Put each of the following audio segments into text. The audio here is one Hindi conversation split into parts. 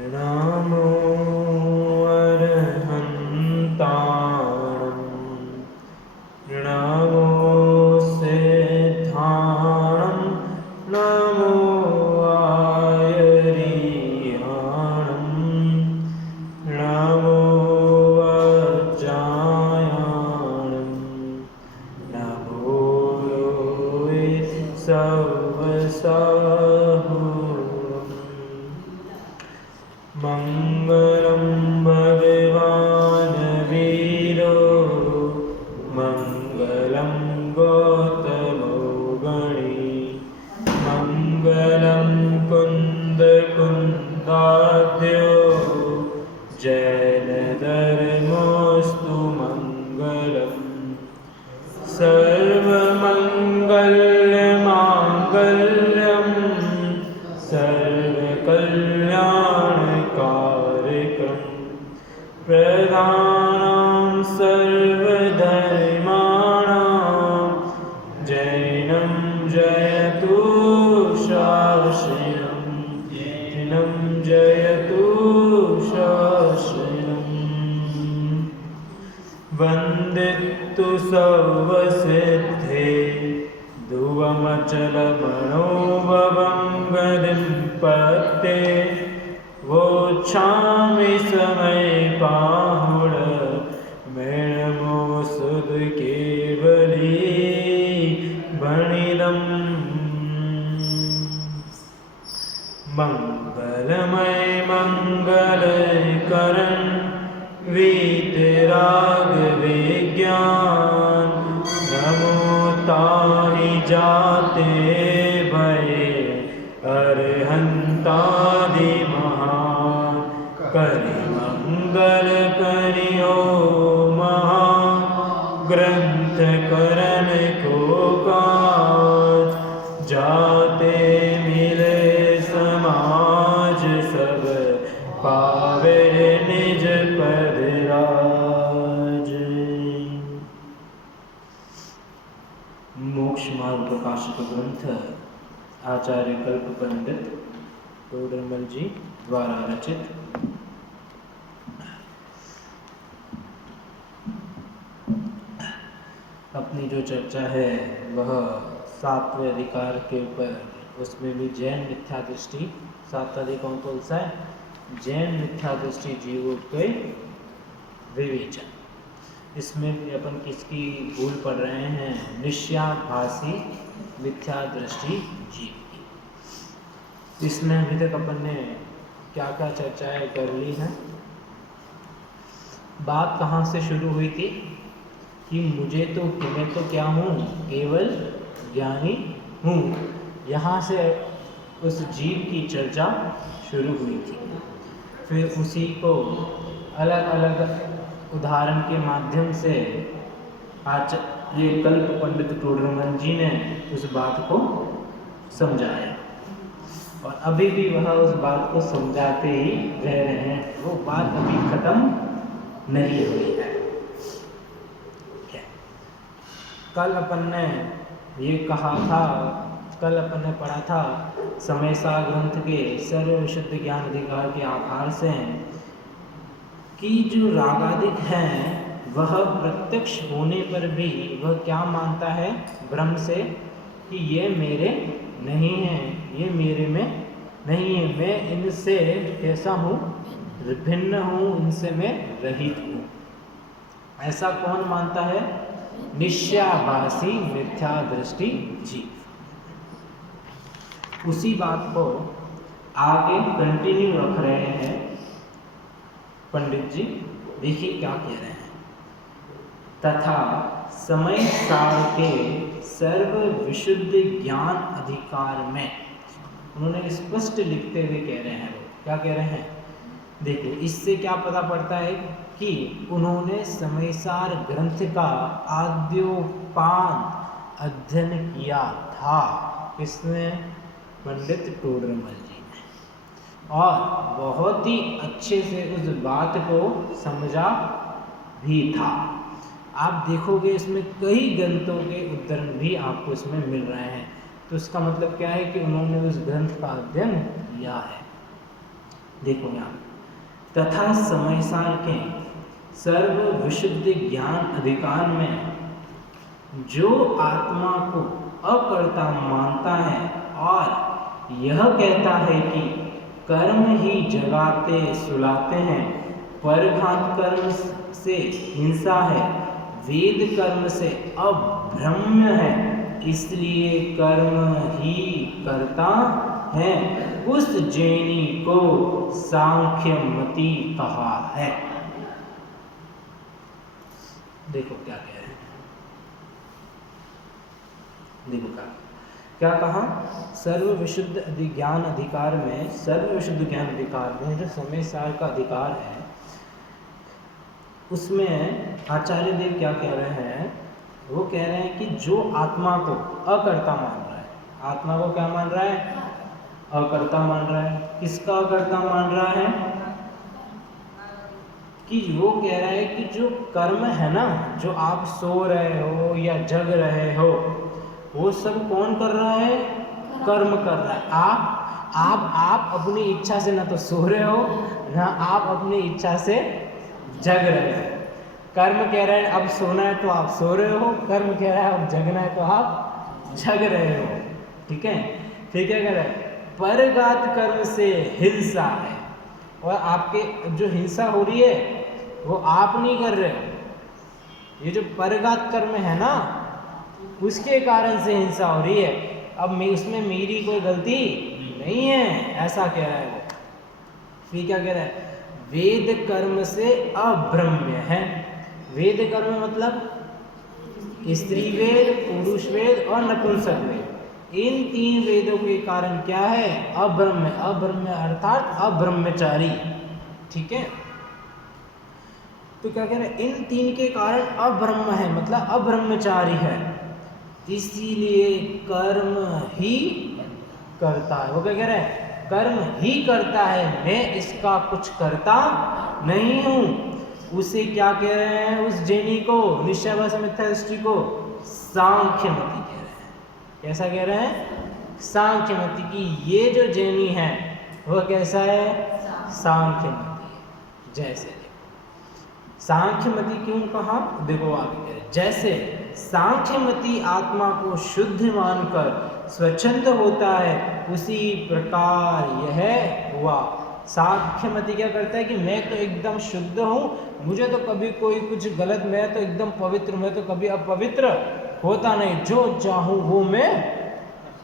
नमो अरहन्ताणं नमो सिद्धाणं नमो आयर्याणं नमो वज्रायाणं नमो मंगलम भगवान वीरो मंगलम गौतमो गणी मंगलम कुंद कुंदाद्यो जैन धर्मोस्तु मंगलम सर्वमंगलमांगल्यं सर्वकल्याणकारकं प्रदानं सर्वधर्माणां जैनं जयतु शास्त्रं जैनं जयतु शास्त्रं वन्दितु सर्वसिद्धे ध्रुवमचलमनोभवं वोच्छामि समय पाहुण मेणमो सुध केवली भणिदम् मंगलमय मंगलकरण वीतराग विज्ञान नमो ताहि जाते भये अरहंतादि महान करि मंगल करियो महा ग्रंथ करण को काज जाते मिले समाज सब पावे निज पद राज। मोक्ष मार्ग प्रकाशक ग्रंथ आचार्य कल्प पंडित टोडरमल जी द्वारा रचित। अपनी जो चर्चा है वह सातवें अधिकार के ऊपर, उसमें भी जैन मिथ्या दृष्टि, सातवां अधिकार कौन सा है? जैन मिथ्या दृष्टि जीवों के विवेचन। इसमें भी अपन किसकी भूल पढ़ रहे हैं? निश्याभासी मिथ्या दृष्टि जीव की। इसमें अभी तक अपन ने क्या क्या चर्चाएं कर ली हैं। बात कहाँ से शुरू हुई थी कि मैं तो क्या हूँ? केवल ज्ञानी हूँ। यहाँ से उस जीव की चर्चा शुरू हुई थी। फिर उसी को अलग अलग उदाहरण के माध्यम से ये कल्प पंडित टोडरमल जी ने उस बात को समझाया, और अभी भी वह उस बात को समझाते ही रह रहे हैं। वो बात अभी खत्म नहीं हुई है। कल अपन ने ये कहा था, कल अपन ने पढ़ा था समय सार ग्रंथ के सर्व विशुद्ध ज्ञान अधिकार के आधार से कि जो रागादिक हैं वह प्रत्यक्ष होने पर भी वह क्या मानता है ब्रह्म से कि ये मेरे नहीं हैं, ये मेरे में नहीं है, मैं इनसे कैसा हूँ? भिन्न हूँ, इनसे मैं रहित हूँ। ऐसा कौन मानता है? निश्याभासी मिथ्या दृष्टि जीव। उसी बात को आगे कंटिन्यू रख रहे हैं पंडित जी। देखिए क्या कह रहे हैं। तथा समय सार के सर्व विशुद्ध ज्ञान अधिकार में, उन्होंने स्पष्ट लिखते हुए कह रहे हैं। वो क्या कह रहे हैं? देखो, इससे क्या पता पड़ता है कि उन्होंने समयसार ग्रंथ का आद्योपांत अध्ययन किया था। किसने? पंडित टोडरमल जी ने, और बहुत ही अच्छे से उस बात को समझा भी था। आप देखोगे इसमें कई ग्रंथों के उद्धरण भी आपको इसमें मिल रहे हैं। तो इसका मतलब क्या है कि उन्होंने उस ग्रंथ का अध्ययन किया है। देखो यहाँ तथा समय सार के सर्व विशुद्ध ज्ञान अधिकार में जो आत्मा को अकर्ता मानता है और यह कहता है कि कर्म ही जगाते सुलाते हैं, परघात कर्म से हिंसा है, वेद कर्म से अभ्रम्य है, इसलिए कर्म ही करता है, उस जैनी को सांख्यमति कहा है। देखो क्या कह रहे हैं, देखो क्या कहा, सर्व विशुद्ध ज्ञान अधिकार में, सर्व विशुद्ध ज्ञान अधिकार में जो समय सार का अधिकार है, उसमें आचार्य देव क्या कह रहे हैं, वो कह रहे हैं कि जो आत्मा को अकर्ता मान रहा है, आत्मा को क्या मान रहा है, अकर्ता मान रहा है। किसका अकर्ता मान रहा है, कि वो कह रहा है कि जो कर्म है ना, जो आप सो रहे हो या जग रहे हो, वो सब कौन कर रहा है, कर्म कर रहा है। आप अपनी इच्छा से ना तो सो रहे हो, ना आप अपनी इच्छा से जग रहे हो। कर्म कह रहा है अब सोना है तो आप सो रहे हो, कर्म कह रहा है अब जगना है तो आप जग रहे हो। ठीक है, फिर क्या कह रहा है, परघात कर्म से हिंसा है, और आपके जो हिंसा हो रही है वो आप नहीं कर रहे हो, ये जो परघात कर्म है ना, उसके कारण से हिंसा हो रही है। अब उसमें मेरी कोई गलती नहीं है, ऐसा कह रहा है वो। फिर क्या कह रहा है, वेद कर्म से अभ्रम्य है। वेद कर्म मतलब स्त्री वेद, पुरुष वेद और नपुंसक वेद, इन तीन वेदों के कारण क्या है, अब्रह्म, अब्रह्म अर्थात अब्रह्मचारी। ठीक है, तो क्या कह रहे हैं, इन तीन के कारण अब्रह्म है, मतलब अब्रह्मचारी है, इसीलिए कर्म ही करता है। वो क्या कह रहे हैं, कर्म ही करता है, मैं इसका कुछ करता नहीं हूं। उसे क्या कह रहे हैं, उस जैनी को, निश्चयवादी मिथ्या दृष्टि को सांख्यमति कह रहे हैं। कैसा कह रहे हैं, सांख्यमति की। ये जो जैनी है वो कैसा है, सांख्यमति। जैसे सांख्यमति क्यों कहा, देखो आगे कह रहे, जैसे सांख्यमति आत्मा को शुद्ध मानकर स्वच्छंद होता है, उसी प्रकार यह हुआ। सांख्यमति क्या करता है कि मैं तो एकदम शुद्ध हूँ, मुझे तो कभी कोई कुछ गलत, मैं तो एकदम पवित्र, मैं तो कभी अपवित्र होता नहीं, जो चाहूँ वो मैं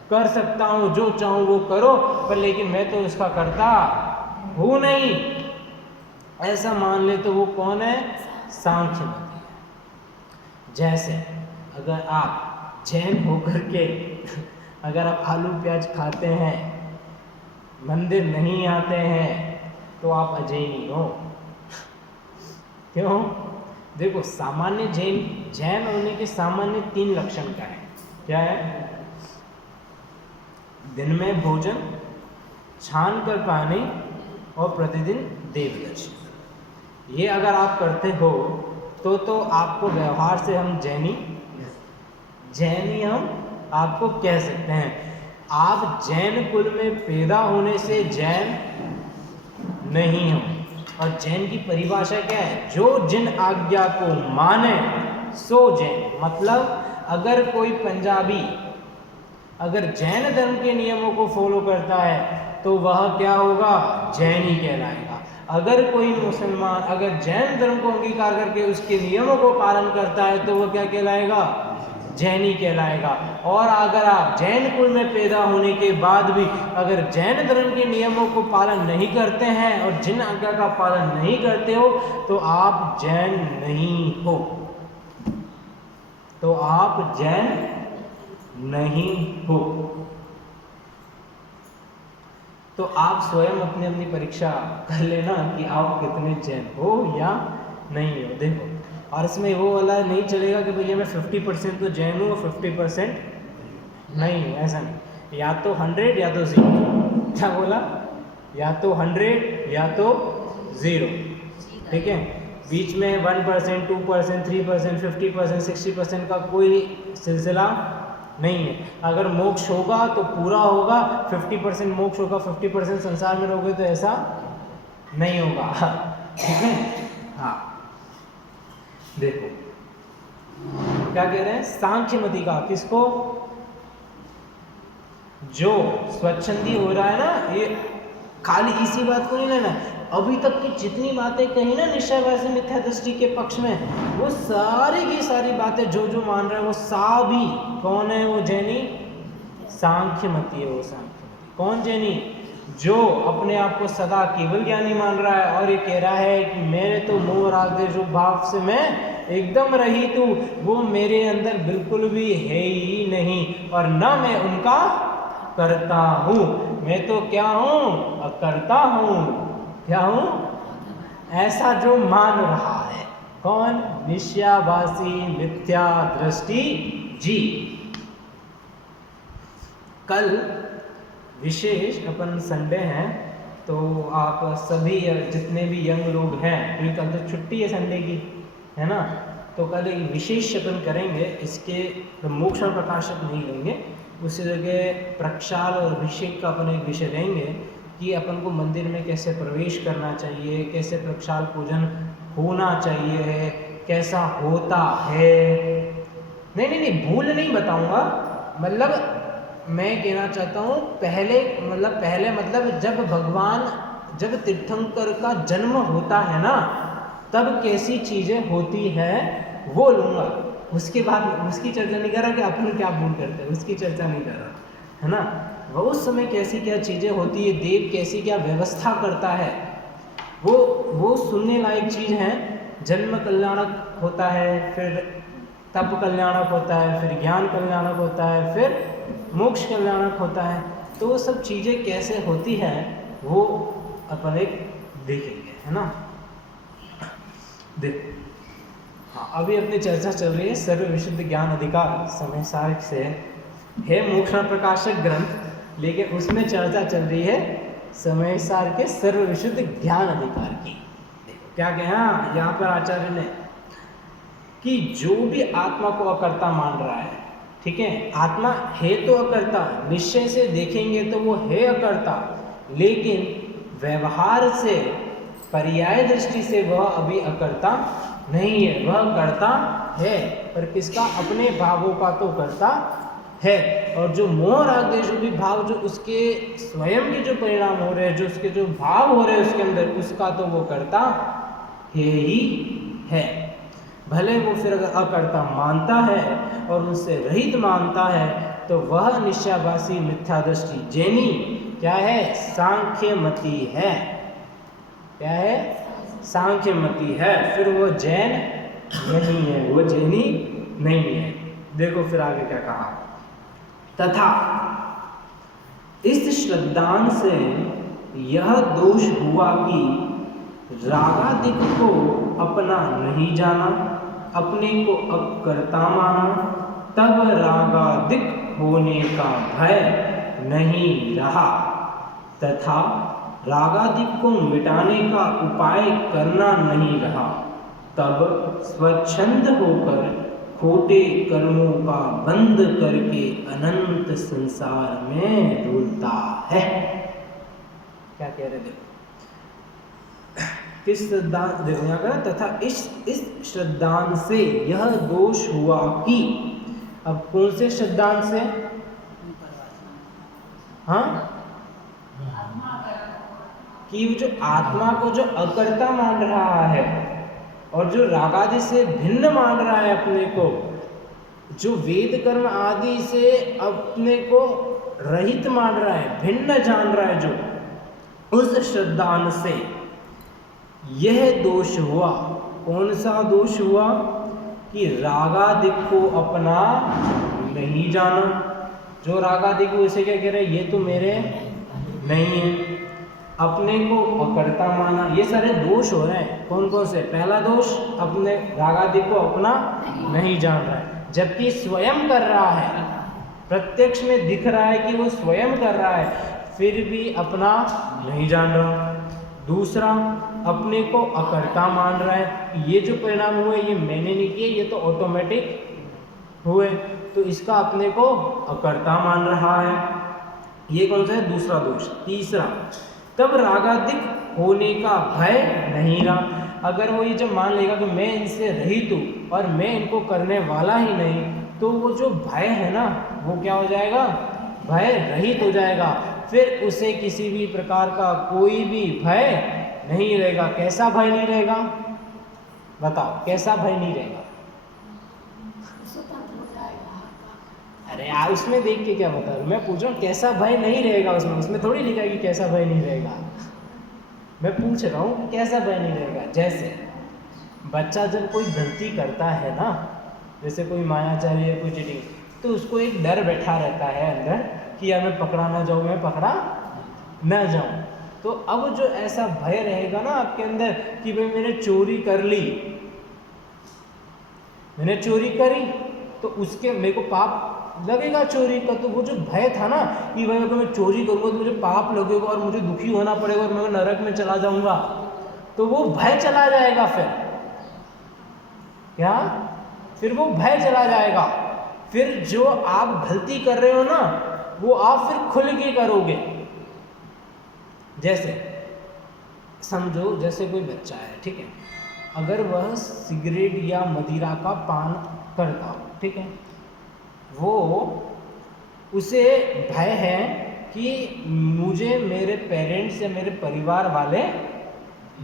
कर सकता हूँ, जो चाहूँ वो करो, पर लेकिन मैं तो इसका करता हूँ नहीं, ऐसा मान ले तो वो कौन है, सांख्यमति है। जैसे अगर आप जैन होकर के अगर आप आलू प्याज खाते हैं, मंदिर नहीं आते हैं, तो आप अजैनी हो। क्यों, देखो सामान्य जैन होने के सामान्य 3 लक्षण का है। क्या है, दिन में भोजन, छान कर पानी और प्रतिदिन देवदर्शन। ये अगर आप करते हो तो आपको व्यवहार से हम जैनी हम आपको कह सकते हैं। आप जैन कुल में पैदा होने से जैन नहीं हो। और जैन की परिभाषा क्या है, जो जिन आज्ञा को माने सो जैन। मतलब अगर कोई पंजाबी अगर जैन धर्म के नियमों को फॉलो करता है तो वह क्या होगा, जैन ही कहलाएगा। अगर कोई मुसलमान अगर जैन धर्म को अंगीकार करके उसके नियमों को पालन करता है तो वह क्या कहलाएगा, जैनी कहलाएगा। और अगर आप जैन कुल में पैदा होने के बाद भी अगर जैन धर्म के नियमों को पालन नहीं करते हैं और जिन आज्ञा का पालन नहीं करते हो तो आप जैन नहीं हो, तो आप जैन नहीं हो। तो आप स्वयं अपनी अपनी परीक्षा कर लेना कि आप कितने जैन हो या नहीं हो। देखो, और इसमें वो वाला नहीं चलेगा कि भैया मैं 50% तो जैन हूँ और 50% नहीं हूँ, ऐसा नहीं। या तो 100 या तो 0। क्या बोला, या तो 100 या तो 0। ठीक है, बीच में 1%, 2%, 3%, 50%, 60% का कोई सिलसिला नहीं है। अगर मोक्ष होगा तो पूरा होगा, 50% मोक्ष होगा, 50% संसार में रहोगे तो ऐसा नहीं होगा। ठीक है, हाँ देखो क्या कह रहे हैं, सांख्य मति का, किसको, जो स्वच्छंदी हो रहा है ना, ये खाली इसी बात को नहीं लेना, अभी तक की जितनी बातें कही ना निश्चयवादी मिथ्या दृष्टि के पक्ष में, वो सारी की सारी बातें जो जो मान रहे हैं वो सभी कौन है, वो जैनी सांख्य मती है। वो सांख्य मती कौन, जैनी जो अपने आप को सदा केवल ज्ञानी मान रहा है और ये कह रहा है कि मेरे तो मोह राग द्वेष भाव से मैं एकदम रहित हूँ, वो मेरे अंदर बिल्कुल भी है ही नहीं, और न मैं उनका करता हूँ, मैं तो क्या हूँ, अकर्ता हूँ। क्या हूँ, ऐसा जो मान रहा है कौन, निश्चयाभासी मिथ्या दृष्टि जी। कल विशेष अपन संडे हैं, तो आप सभी जितने भी यंग लोग हैं, क्योंकि कल तो छुट्टी है संडे की, है ना, तो कल एक विशेष अपन करेंगे, इसके मोक्ष और प्रकाशक नहीं लेंगे, उसी जगह प्रक्षाल और अभिषेक का अपन एक विषय लेंगे कि अपन को मंदिर में कैसे प्रवेश करना चाहिए, कैसे प्रक्षाल पूजन होना चाहिए, कैसा होता है। नहीं, भूल नहीं बताऊंगा, मतलब मैं कहना चाहता हूँ पहले मतलब जब भगवान, जब तीर्थंकर का जन्म होता है ना, तब कैसी चीज़ें होती है वो लूँगा, उसके बाद उसकी चर्चा नहीं कर रहा कि अपन क्या भूल करते हैं, उसकी चर्चा नहीं कर रहा, है ना। वो उस समय कैसी क्या चीज़ें होती है, देव कैसी क्या व्यवस्था करता है, वो सुनने लायक चीज़ है। जन्म कल्याणक होता है, फिर तप कल्याणक होता है, फिर ज्ञान कल्याणक होता है, फिर मोक्ष कल्याणक होता है। तो वो सब चीज़ें कैसे होती है वो अपन एक देखेंगे, है ना। देखो, हाँ अभी अपनी चर्चा चल रही है सर्व विशुद्ध ज्ञान अधिकार समय सारक से, है मोक्ष प्रकाशक ग्रंथ, लेकिन उसमें चर्चा चल रही है समय सार के सर्व विशुद्ध ज्ञान अधिकार की। देखो क्या कहा यहाँ पर आचार्य ने, कि जो भी आत्मा को अकर्ता मान रहा है, ठीक है, आत्मा है तो अकर्ता, निश्चय से देखेंगे तो वो है अकर्ता, लेकिन व्यवहार से पर्याय दृष्टि से वह अभी अकर्ता नहीं है, वह कर्ता है, पर किसका, अपने भावों का तो करता है। और जो मोह राग द्वेष भी भाव जो उसके स्वयं के जो परिणाम हो रहे हैं, जो उसके जो भाव हो रहे हैं उसके अंदर, उसका तो वो करता है ही है। भले वो फिर अगर अकर्ता मानता है और उनसे रहित मानता है, तो वह निश्चयाभासी मिथ्या दृष्टि जैनी क्या है, सांख्य मति है। क्या है, सांख्य मति है, फिर वो जैन नहीं है, वो जैनी नहीं है। देखो फिर आगे क्या कहा, तथा इस श्रद्धांत से यह दोष हुआ कि रागादिक को अपना नहीं जाना, अपने को अकर्ता माना, तब रागादिक होने का भय नहीं रहा, तथा रागादिक को मिटाने का उपाय करना नहीं रहा, तब स्वच्छंद होकर खोटे कर्मों का बंद करके अनंत संसार में डूबता है। क्या कह रहे, देखो किस श्रद्धांत, देखो यहाँ का, तथा इस श्रद्धांत से यह दोष हुआ कि, अब कौन से श्रद्धांत से, हाँ, कि जो आत्मा को जो अकर्ता मान रहा है और जो रागादि से भिन्न मान रहा है अपने को, जो वेद कर्म आदि से अपने को रहित मान रहा है, भिन्न जान रहा है, जो उस श्रद्धांत से यह दोष हुआ। कौन सा दोष हुआ, कि रागादिक को अपना नहीं जाना। जो रागादिक को इसे क्या कह रहे हैं, ये तो मेरे नहीं है, अपने को अकर्ता माना, ये सारे दोष हो रहे हैं। कौन कौन से, पहला दोष, अपने रागादिक को अपना नहीं जान रहा है, जबकि स्वयं कर रहा है, प्रत्यक्ष में दिख रहा है कि वो स्वयं कर रहा है, फिर भी अपना नहीं जान रहा। दूसरा, अपने को अकर्ता मान रहा है, ये जो परिणाम हुए ये मैंने नहीं किए, ये तो ऑटोमेटिक हुए, तो इसका अपने को अकर्ता मान रहा है। ये कौन सा है, दूसरा दोष। तीसरा, तब रागादिक होने का भय नहीं रहा। अगर वो ये जब मान लेगा कि मैं इनसे रहित हूँ और मैं इनको करने वाला ही नहीं, तो वो जो भय है ना वो क्या हो जाएगा, भय रहित हो जाएगा। फिर उसे किसी भी प्रकार का कोई भी भय नहीं रहेगा। कैसा भय नहीं रहेगा, बताओ कैसा भय नहीं रहेगा? अरे यार उसमें देख के क्या बता रहा हूँ, मैं पूछ रहा हूँ कैसा भय नहीं रहेगा उसमें, उसमें थोड़ी लिखा है कि कैसा भय नहीं रहेगा। मैं पूछ रहा हूँ कि कैसा भय नहीं रहेगा। जैसे बच्चा जब कोई गलती करता है ना, जैसे कोई मायाचारी है, कोई चीटिंग, तो उसको एक डर बैठा रहता है अंदर कि यार मैं पकड़ा ना जाऊँ, मैं पकड़ा ना जाऊँ। तो अब जो ऐसा भय रहेगा ना आपके अंदर कि भाई मैंने चोरी कर ली, मैंने चोरी करी तो उसके मेरे को पाप लगेगा चोरी का। तो वो जो भय था ना कि भाई अगर मैं चोरी करूँगा तो मुझे पाप लगेगा और मुझे दुखी होना पड़ेगा और मैं नरक में चला जाऊंगा, तो वो भय चला जाएगा। फिर क्या, फिर वो भय चला जाएगा। फिर जो आप गलती कर रहे हो ना वो आप फिर खुल के करोगे। जैसे समझो जैसे कोई बच्चा है, ठीक है, अगर वह सिगरेट या मदिरा का पान करता हो, ठीक है, वो उसे भय है कि मुझे मेरे पेरेंट्स या मेरे परिवार वाले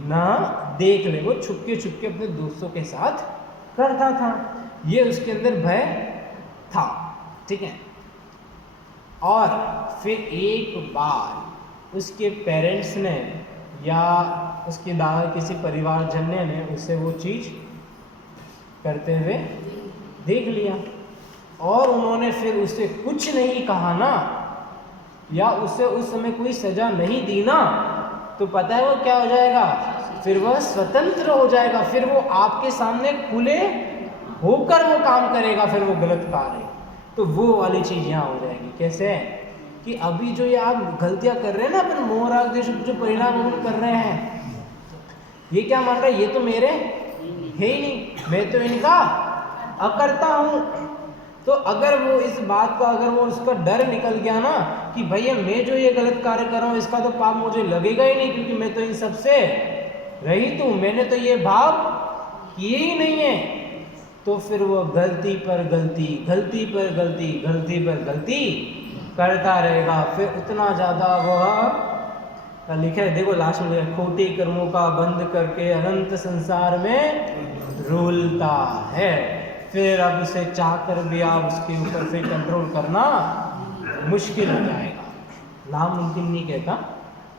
ना देख ले, वो छुपके छुपके अपने दोस्तों के साथ करता था, ये उसके अंदर भय था, ठीक है। और फिर एक बार उसके पेरेंट्स ने या उसके दादा किसी परिवारजन ने उसे वो चीज़ करते हुए देख लिया और उन्होंने फिर उसे कुछ नहीं कहा ना, या उसे उस समय कोई सजा नहीं दी ना, तो पता है वो क्या हो जाएगा, फिर वह स्वतंत्र हो जाएगा। फिर वो आपके सामने खुले होकर वो काम करेगा, फिर वो गलत कार्य। तो वो वाली चीज़ यहाँ हो जाएगी। कैसे कि अभी जो ये आप गलतियाँ कर रहे हैं ना, अपन मोह राग द्वेष जो परिणाम हम कर रहे हैं, ये क्या मान रहा है, ये तो मेरे है ही नहीं, मैं तो इनका अकर्ता हूँ। तो अगर वो इस बात का, अगर वो उसका डर निकल गया ना कि भैया मैं जो ये गलत कार्य कर रहा हूँ इसका तो पाप मुझे लगेगा ही नहीं, क्योंकि मैं तो इन सब से रहित हूँ, मैंने तो ये भाव किए ही नहीं है, तो फिर वो गलती पर गलती, गलती पर गलती, गलती पर गलती करता रहेगा। फिर उतना ज़्यादा वह लिखा है, देखो लास्ट में लिखा, खोटे कर्मों का बंद करके अनंत संसार में रूलता है। फिर अब उसे चाहकर भी आप उसके ऊपर से कंट्रोल करना मुश्किल हो जाएगा। नामुमकिन नहीं कहता,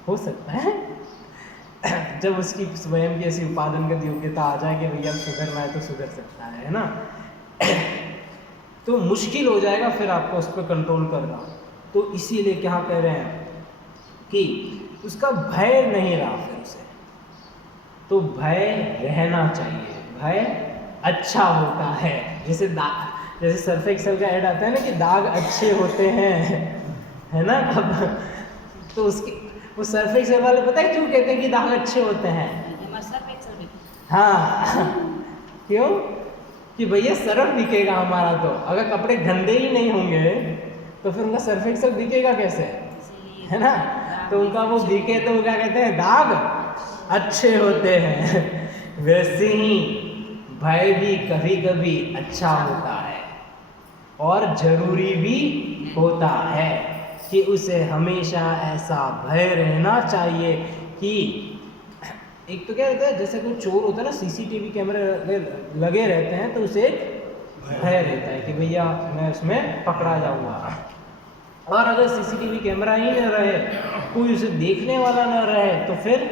हो सकता है जब उसकी स्वयं की ऐसी उत्पादन गति योग्यता आ जाए कि भैया सुधरना है तो सुधर सकता है ना तो मुश्किल हो जाएगा फिर आपको उस पर कंट्रोल करना। तो इसीलिए क्या कह रहे हैं कि उसका भय नहीं रहा फिर उसे, तो भय रहना चाहिए, भय अच्छा होता है। जैसे सर्फ एक्सेल का ऐड आता है ना कि दाग अच्छे होते हैं, है ना। अब तो उसकी वो सर्फ एक्सेल वाले पता है क्यों कहते हैं कि दाग अच्छे होते हैं? हाँ क्यों? कि भैया सर्फ दिखेगा हमारा, तो अगर कपड़े गंदे ही नहीं होंगे तो फिर उनका सर्फ एक्सेल दिखेगा कैसे, है ना। तो उनका वो दिखे तो क्या कहते हैं, दाग अच्छे होते हैं। वैसे ही भय भी कभी कभी अच्छा होता है और जरूरी भी होता है कि उसे हमेशा ऐसा भय रहना चाहिए कि एक तो क्या रहता है, जैसे कोई चोर होता है ना, सीसीटीवी कैमरे लगे रहते हैं तो उसे एक भय रहता है कि भैया मैं उसमें पकड़ा जाऊंगा। और अगर सीसीटीवी कैमरा ही न रहे, कोई उसे देखने वाला न रहे, तो फिर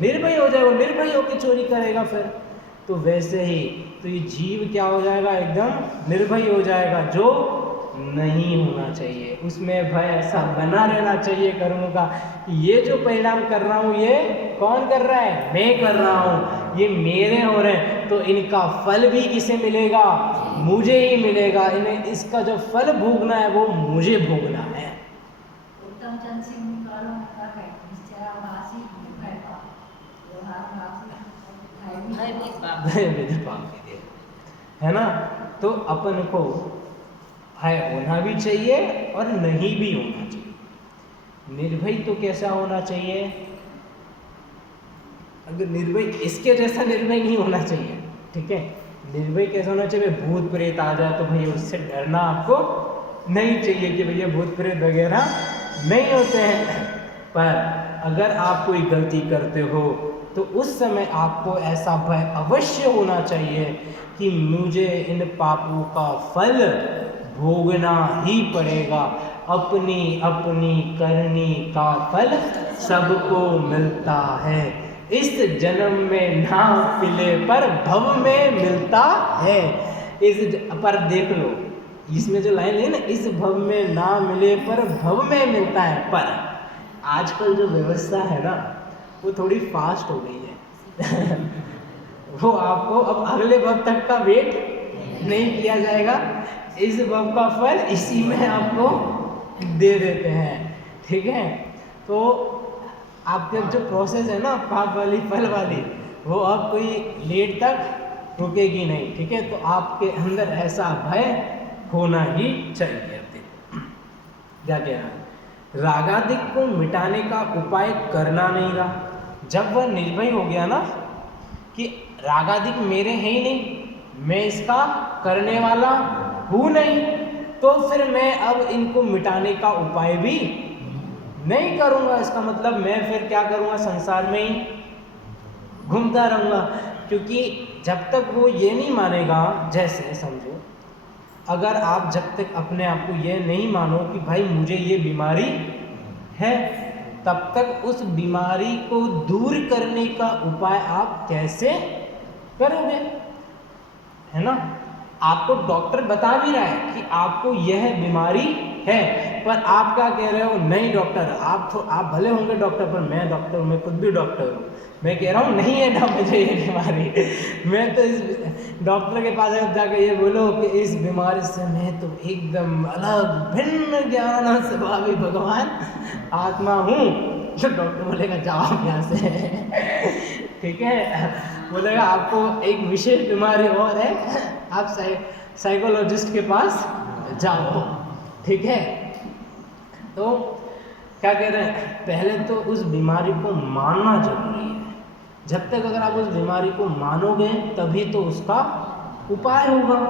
निर्भय हो जाएगा, निर्भय होकर चोरी करेगा फिर। तो वैसे ही तो ये जीव क्या हो जाएगा, एकदम निर्भय हो जाएगा, जो नहीं होना चाहिए। उसमें भय ऐसा बना रहना चाहिए कर्मों का कि ये जो परिणाम कर रहा हूँ ये कौन कर रहा है, मैं कर रहा हूँ, ये मेरे हो रहे हैं, तो इनका फल भी किसे मिलेगा, मुझे ही मिलेगा। इन्हें इसका जो फल भोगना है वो मुझे भोगना है। है ना। तो अपन को भय होना भी चाहिए और नहीं भी होना चाहिए। निर्भय तो कैसा होना चाहिए? अगर निर्भय, इसके जैसा निर्भय नहीं होना चाहिए, ठीक है। निर्भय कैसा होना चाहिए? भूत प्रेत आ जाए तो भैया उससे डरना आपको नहीं चाहिए कि भैया भूत प्रेत वगैरह नहीं होते हैं। पर अगर आप कोई गलती करते हो तो उस समय आपको ऐसा भय अवश्य होना चाहिए कि मुझे इन पापों का फल भोगना ही पड़ेगा। अपनी अपनी करनी का फल सबको मिलता है। इस जन्म में ना मिले पर भव में मिलता है। पर देख लो, इसमें जो लाइन है ना, इस भव में ना मिले पर भव में मिलता है। पर आजकल जो व्यवस्था है ना, वो थोड़ी फास्ट हो गई है। वो आपको अब अगले भव तक का वेट नहीं किया जाएगा, इस भव का फल इसी में आपको दे देते हैं, ठीक है। तो आपके जो प्रोसेस है ना पाप वाली फल वाली, वो अब कोई लेट तक रुकेगी नहीं, ठीक है। तो आपके अंदर ऐसा भय होना ही चाहिए। क्या कह रहा है? रागादिक को मिटाने का उपाय करना नहीं रहा। जब वह निर्भय हो गया ना कि रागादिक मेरे हैं ही नहीं, मैं इसका करने वाला हूँ नहीं, तो फिर मैं अब इनको मिटाने का उपाय भी नहीं करूँगा। इसका मतलब मैं फिर क्या करूँगा? संसार में ही घूमता रहूँगा। क्योंकि जब तक वो ये नहीं मानेगा, जैसे समझो अगर आप जब तक अपने आप को ये नहीं मानो कि भाई मुझे ये बीमारी है, तब तक उस बीमारी को दूर करने का उपाय आप कैसे करोगे? है ना। आपको डॉक्टर बता भी रहा है कि आपको यह बीमारी है, पर आप क्या कह रहे हो? नहीं डॉक्टर, आप भले होंगे डॉक्टर, पर मैं डॉक्टर हूँ, मैं खुद भी डॉक्टर हूँ, मैं कह रहा हूँ नहीं है ना मुझे ये बीमारी। मैं तो इस डॉक्टर के पास जाकर ये बोलो कि इस बीमारी से मैं तो एकदम अलग भिन्न ज्ञान स्वभावी भगवान आत्मा हूँ, तो डॉक्टर बोलेगा जाओ यहाँ से। ठीक है, बोलेगा आपको एक विशेष बीमारी और है, आप साइकोलॉजिस्ट के पास जाओ। ठीक है, तो क्या कह रहे हैं? पहले तो उस बीमारी को मानना जरूरी है। जब तक अगर आप उस बीमारी को मानोगे तभी तो उसका उपाय होगा।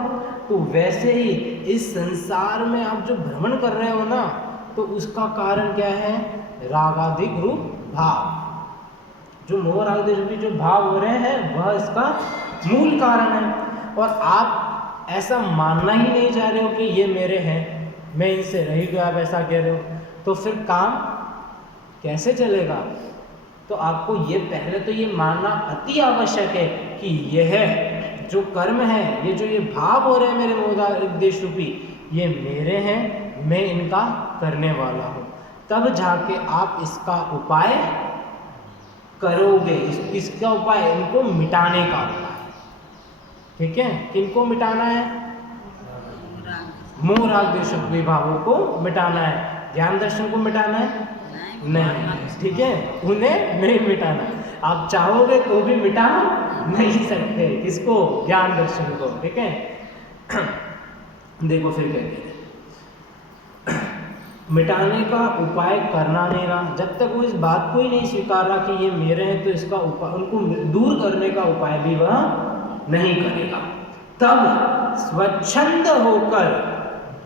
तो वैसे ही इस संसार में आप जो भ्रमण कर रहे हो ना, तो उसका कारण क्या है? रागादिक रूप भाव। जो मोह राग द्वेष रूपी जो भाव हो रहे हैं वह इसका मूल कारण है। और आप ऐसा मानना ही नहीं चाह रहे हो कि ये मेरे हैं, मैं इनसे रही गया, आप ऐसा कह रहे हो, तो फिर काम कैसे चलेगा? तो आपको ये पहले तो ये मानना अति आवश्यक है कि यह जो कर्म है, ये जो ये भाव हो रहे हैं मेरे मोह राग द्वेष रूपी, ये मेरे हैं, मैं इनका करने वाला हूँ। तब जाके आप इसका उपाय करोगे। किसका उपाय? इनको मिटाने का उपाय। ठीक है, किनको मिटाना है? मोह राग द्वेष रूपी भावों को मिटाना है। ज्ञान दर्शन को मिटाना है? नहीं। ठीक है, उन्हें नहीं मिटाना। आप चाहोगे तो भी मिटा नहीं सकते। किसको? ज्ञान दर्शन को। ठीक है, देखो फिर क्या कहते हैं, मिटाने का उपाय करना नहीं रहा। जब तक वो इस बात को ही नहीं स्वीकार रहा कि ये मेरे हैं, तो इसका उपाय, उनको दूर करने का उपाय भी वह नहीं करेगा। तब स्वच्छंद होकर,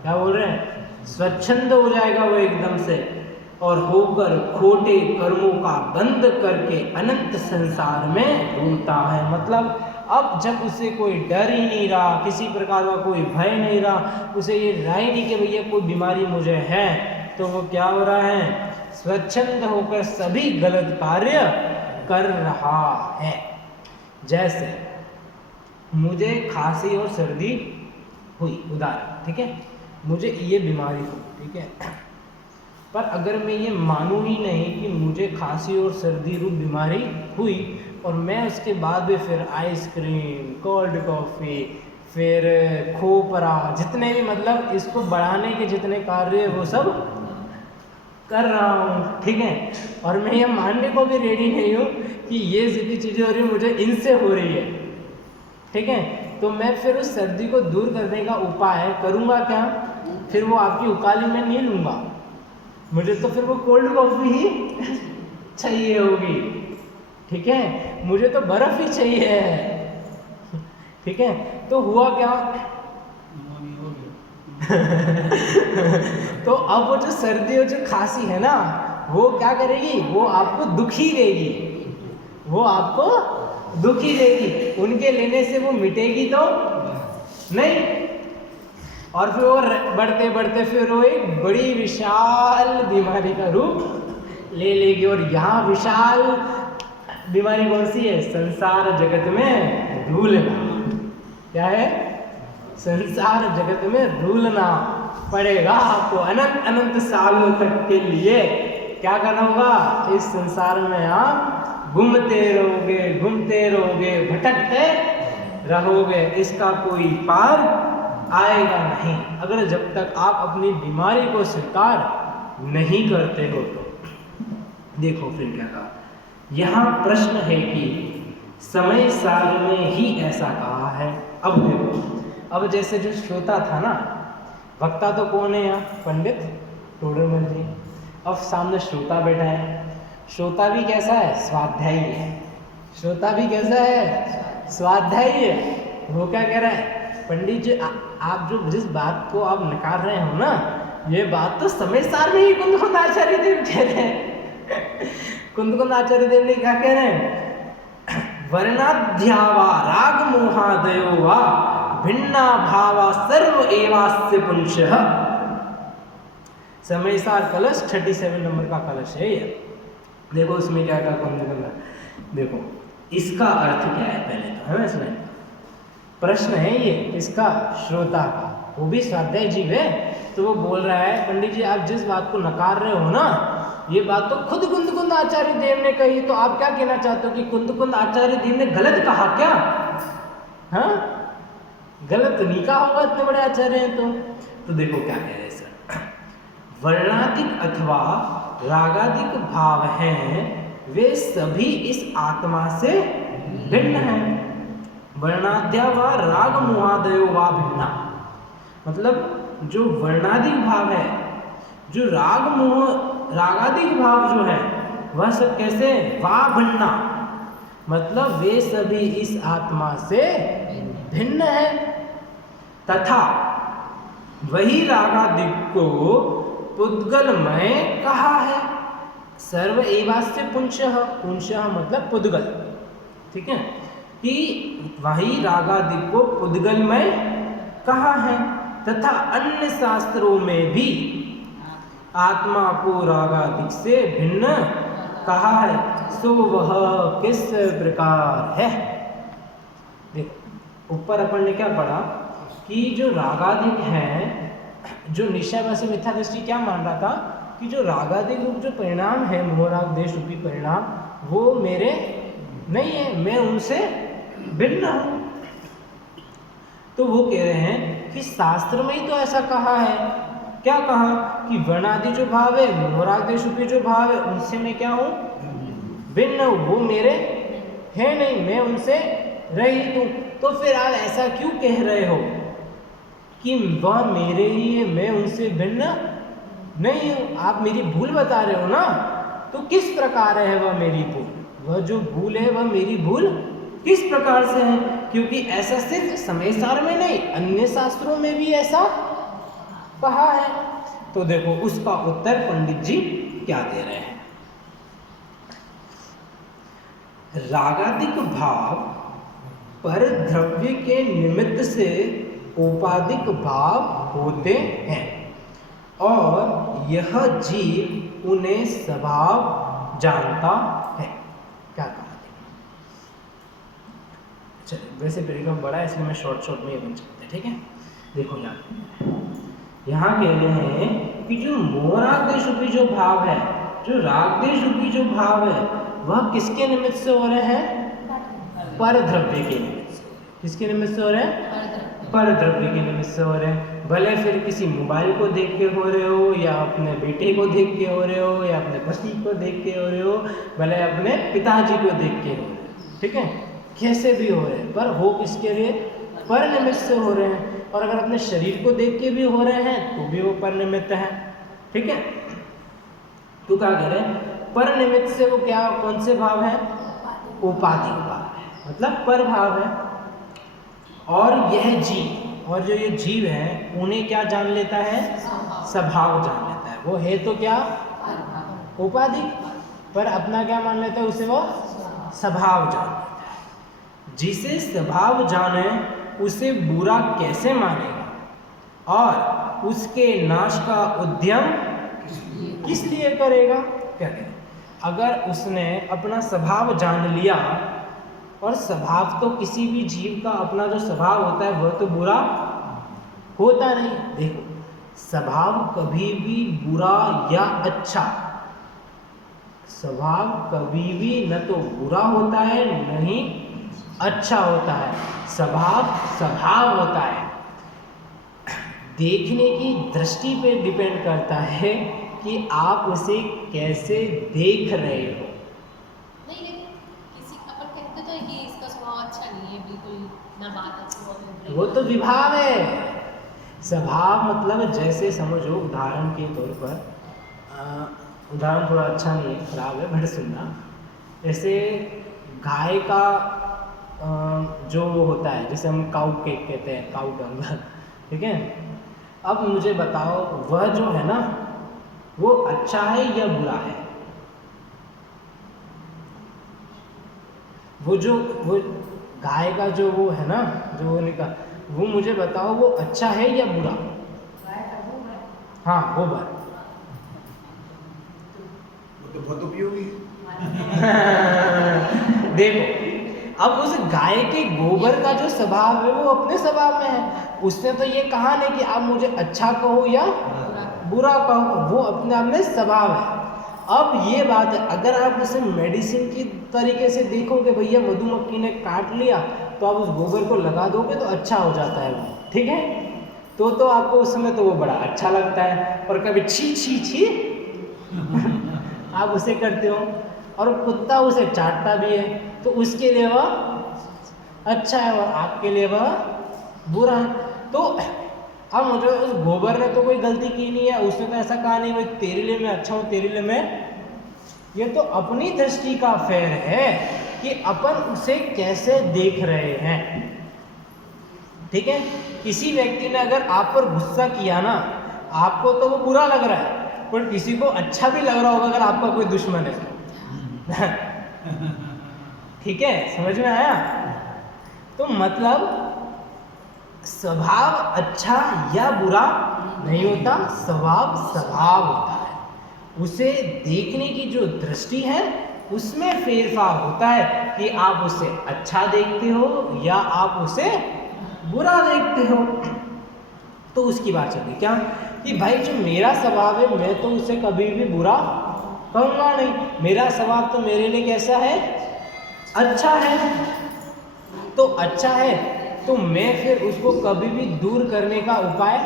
क्या बोल रहे हैं? स्वच्छंद हो जाएगा वो एकदम से, और होकर खोटे कर्मों का बंद करके अनंत संसार में घूमता है। मतलब अब जब उसे कोई डर ही नहीं रहा, किसी प्रकार का कोई भय नहीं रहा, उसे ये रहा ही नहीं कि भैया कोई बीमारी मुझे है, तो वो क्या हो रहा है? स्वच्छंद होकर सभी गलत कार्य कर रहा है। जैसे मुझे खांसी और सर्दी हुई, उदाहरण, ठीक है, मुझे ये बीमारी हुई, ठीक है, पर अगर मैं ये मानूं ही नहीं कि मुझे खांसी और सर्दी रूप बीमारी हुई, और मैं उसके बाद भी फिर आइसक्रीम, कोल्ड कॉफ़ी, फिर खोपरा, जितने भी मतलब इसको बढ़ाने के जितने कार्य वो सब कर रहा हूँ, ठीक है, और मैं ये मानने को भी रेडी नहीं हूँ कि ये जितनी चीज़ें हो रही है मुझे इनसे हो रही है, ठीक है, तो मैं फिर उस सर्दी को दूर करने का उपाय करूँगा क्या? फिर वो आपकी उकाली में नहीं लूँगा, मुझे तो फिर वो कोल्ड कॉफी ही चाहिए होगी, ठीक है, मुझे तो बर्फ ही चाहिए, ठीक है। तो हुआ क्या तो अब वो जो सर्दी और जो खांसी है ना, वो क्या करेगी, वो आपको दुखी देगी, वो आपको दुखी देगी, उनके लेने से वो मिटेगी तो नहीं, और फिर वो बढ़ते बढ़ते फिर वो एक बड़ी विशाल बीमारी का रूप ले लेगी। और यहाँ विशाल बीमारी कौन सी है, संसार जगत में रूलना। क्या है, संसार जगत में रूलना पड़ेगा आपको अनंत अनंत सालों तक के लिए। क्या करना होगा, इस संसार में आप घूमते रहोगे, भटकते रहोगे, इसका कोई पार आएगा नहीं, अगर जब तक आप अपनी बीमारी को स्वीकार नहीं करते हो तो। देखो फिर क्या कहा, यहाँ प्रश्न है कि समय सार में ही ऐसा कहा है। अब देखो, अब जैसे जो श्रोता था ना, वक्ता तो कौन है यहाँ, पंडित टोडरमल जी, अब सामने श्रोता बैठा है, श्रोता भी कैसा है, स्वाध्यायी है, श्रोता भी कैसा है, स्वाध्यायी है। वो क्या कह रहा है, पंडित जी आप जो जिस बात को आप नकार रहे हो ना, ये बात तो समय सार में ही कुंद आचार्य देव कह रहे हैं। कुंद आचार्य देव ने क्या कह रहे हैं, वर्णाध्यावा राग मोहादयो वा भिन्ना भावा सर्व एवास्य पुंसः। समय सार कलश 37 नंबर का कलश है ये। देखो उसमें क्या क्या करना, देखो इसका अर्थ क्या है, पहले तो है ना, इसमें प्रश्न है ये इसका, श्रोता का, वो भी स्वाध्याय जीव है, तो वो बोल रहा है, पंडित जी आप जिस बात को नकार रहे हो ना, ये बात तो खुद कुंद आचार्य देव ने कही, तो आप क्या कहना चाहते हो कि कुंद आचार्य देव ने गलत कहा क्या? हाँ, गलत नहीं कहा होगा, इतने बड़े आचार्य हैं तो देखो क्या कह रहे हैं सर, वर्णाधिक अथवा रागाधिक भाव हैं, वे सभी इस आत्मा से भिन्न हैं। वर्णाद्या व राग मोहादयो वा भिन्ना, मतलब जो वर्णाधिक भाव है, जो राग मोह रागाधिक भाव जो है, वह सब कैसे, वा भिन्ना, मतलब वे सभी इस आत्मा से भिन्न है। तथा वही रागादिक को पुद्गलमय कहा है, सर्व एवास्य पुंसः, पुंसः मतलब पुद्गल, ठीक है, कि वही रागादिक को पुद्गलमय कहा है। तथा अन्य शास्त्रों में भी आत्मा को रागादिक से भिन्न कहा है, सो वह किस प्रकार है। देखो ऊपर अपन ने क्या पढ़ा कि जो रागादिक है, जो निश्चयवासी मिथ्या दृष्टि क्या मान रहा था कि जो रागादिक रूप जो परिणाम है, मोहराग देश रूपी परिणाम, वो मेरे नहीं है, मैं उनसे भिन्न हूँ। तो वो कह रहे हैं कि शास्त्र में ही तो ऐसा कहा है, क्या कहा कि वर्णादि जो भाव है, मोहराग देश रूपी जो भाव है, उनसे मैं क्या हूँ, भिन्न हूँ, वो मेरे है नहीं, मैं उनसे रहित हूँ। तो फिर आप ऐसा क्यों कह रहे हो कि वह मेरे ही है, मैं उनसे भिन्न नहीं हूँ? आप मेरी भूल बता रहे हो ना, तो किस प्रकार है वह मेरी भूल, वह जो भूल है वह मेरी भूल किस प्रकार से है? क्योंकि ऐसा सिर्फ समय सार में नहीं, अन्य शास्त्रों में भी ऐसा कहा है। तो देखो उसका उत्तर पंडित जी क्या दे रहे हैं, रागादिक भाव पर द्रव्य के निमित्त से औपाधिक भाव होते हैं और यह जीव उन्हें स्वभाव जानता है। क्या कहा? चलिए, वैसे पैराग्राफ बड़ा है इसलिए मैं शॉर्ट में ये बन सकते हैं, ठीक है। देखो यहाँ कह रहे हैं कि जो मोहराग देश रूपी जो भाव है, जो राग देश रूपी जो भाव है, वह किसके निमित्त से हो रहे हैं? पर द्रव्य के निमित्त से। किसके निमित्त से हो रहे हैं? पर द्रव्य के निमित्त से हो रहे हैं। भले फिर किसी मोबाइल को देख के हो रहे हो, या अपने बेटे को देख के हो रहे हो, या अपने पति को देख के हो रहे हो, भले अपने पिताजी को देख के हो रहे हो, ठीक है, कैसे भी हो रहे हैं, पर हो किसके लिए? पर निमित्त से हो रहे हैं। और अगर अपने शरीर को देख के भी हो रहे हैं तो भी वो पर निमित्त है, ठीक है। तो क्या कह रहे हैं, पर निमित्त से वो क्या, कौन से भाव है, उपाधि भाव है, मतलब पर भाव है। और यह जीव, और जो ये जीव है उन्हें क्या जान लेता है, स्वभाव जान लेता है। वो है तो क्या, उपाधि, पर अपना क्या मान लेता है, उसे वो स्वभाव जान लेता है। जिसे स्वभाव जाने उसे बुरा कैसे मानेगा और उसके नाश का उद्यम किस लिए करेगा। क्या करें, अगर उसने अपना स्वभाव जान लिया, और स्वभाव तो किसी भी जीव का अपना जो स्वभाव होता है वह तो बुरा होता नहीं। देखो, स्वभाव कभी भी बुरा या अच्छा, स्वभाव कभी भी न तो बुरा होता है न ही अच्छा होता है। स्वभाव होता है, देखने की दृष्टि पे डिपेंड करता है कि आप उसे कैसे देख रहे हो। नहीं, लेकिन किसी अपन कहते तो है कि इसका स्वभाव अच्छा नहीं है, बिल्कुल ना बात अच्छी हो, वो तो विभाव है। स्वभाव मतलब जैसे समझो, उदाहरण के तौर पर, उदाहरण थोड़ा अच्छा नहीं है, खराब है, बट सुनना। जैसे गाय का जो होता है, जैसे हम काउ केक कहते हैं, काउ डंग, ठीक है। अब मुझे बताओ, वह जो है ना, वो अच्छा है या बुरा है। वो गाय का जो वो है ना, जो वो निकाल, वो मुझे बताओ, वो अच्छा है या बुरा। हाँ, गोबर वो तो बहुत उपयोगी देखो, अब उस गाय के गोबर का जो स्वभाव है वो अपने स्वभाव में है। उसने तो ये कहा नहीं कि आप मुझे अच्छा कहो या बुरा कहो, वो अपने आप में स्वभाव है। अब ये बात है, अगर आप उसे मेडिसिन की तरीके से देखोगे, भैया मधुमक्खी ने काट लिया तो आप उस गोबर को लगा दोगे तो अच्छा हो जाता है वो, ठीक है। तो आपको उस समय तो वो बड़ा अच्छा लगता है, और कभी छी छी छी आप उसे करते हो, और कुत्ता उसे चाटता भी है, तो उसके लिए वह अच्छा है और आपके लिए वह बुरा है। तो अब मुझे, उस गोबर ने तो कोई गलती की नहीं है, उसने तो ऐसा कहा नहीं भाई तेरे लिए मैं अच्छा हूँ, तेरे लिए मैं, ये तो अपनी दृष्टि का फेर है कि अपन उसे कैसे देख रहे हैं, ठीक है। किसी व्यक्ति ने अगर आप पर गुस्सा किया ना, आपको तो वो बुरा लग रहा है, पर किसी को अच्छा भी लग रहा होगा अगर आपका कोई दुश्मन है ठीक है, समझ में आया। तो मतलब स्वभाव अच्छा या बुरा नहीं होता, स्वभाव होता है। उसे देखने की जो दृष्टि है उसमें फेरफार होता है कि आप उसे अच्छा देखते हो या आप उसे बुरा देखते हो। तो उसकी बात चल रही क्या, कि भाई जो मेरा स्वभाव है, मैं तो उसे कभी भी बुरा कहूँगा नहीं। मेरा स्वभाव तो मेरे लिए कैसा है, अच्छा है। तो अच्छा है तो मैं फिर उसको कभी भी दूर करने का उपाय,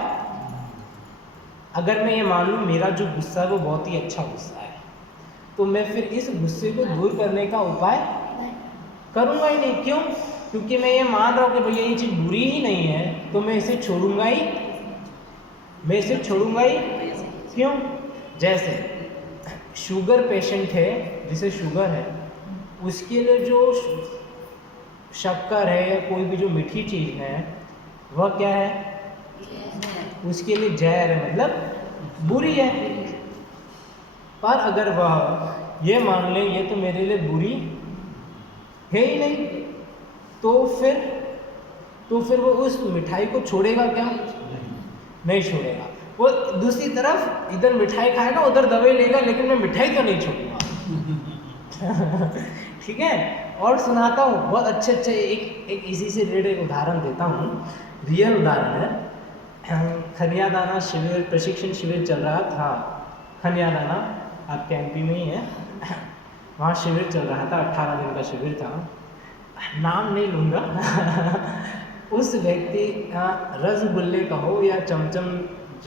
अगर मैं ये मान लूँ मेरा जो गुस्सा है वो बहुत ही अच्छा गुस्सा है, तो मैं फिर इस गुस्से को दूर करने का उपाय करूँगा ही नहीं। क्यों? क्योंकि मैं ये मान रहा हूँ कि भैया ये चीज़ बुरी ही नहीं है, तो मैं इसे छोड़ूंगा ही, क्यों? जैसे शुगर पेशेंट है, जिसे शुगर है, उसके लिए जो शक्कर है या कोई भी जो मीठी चीज़ है वह क्या है, उसके लिए जहर है, मतलब बुरी है। पर अगर वह ये मान ले ये तो मेरे लिए बुरी है ही नहीं, तो फिर वो उस मिठाई को छोड़ेगा क्या? नहीं छोड़ेगा। वो दूसरी तरफ इधर मिठाई खाएगा, उधर दवाई लेगा, लेकिन मैं मिठाई तो नहीं छोड़ूंगा ठीक है। और सुनाता हूँ बहुत अच्छे एक इसी से रिलेटेड एक उदाहरण देता हूँ, रियल उदाहरण है। खनियादाना शिविर, प्रशिक्षण शिविर चल रहा था। खनियादाना आपके एमपी में ही है वहाँ शिविर चल रहा था, 18 दिन का शिविर था, नाम नहीं लूँगा उस व्यक्ति का रसगुल्ले का हो या चमचम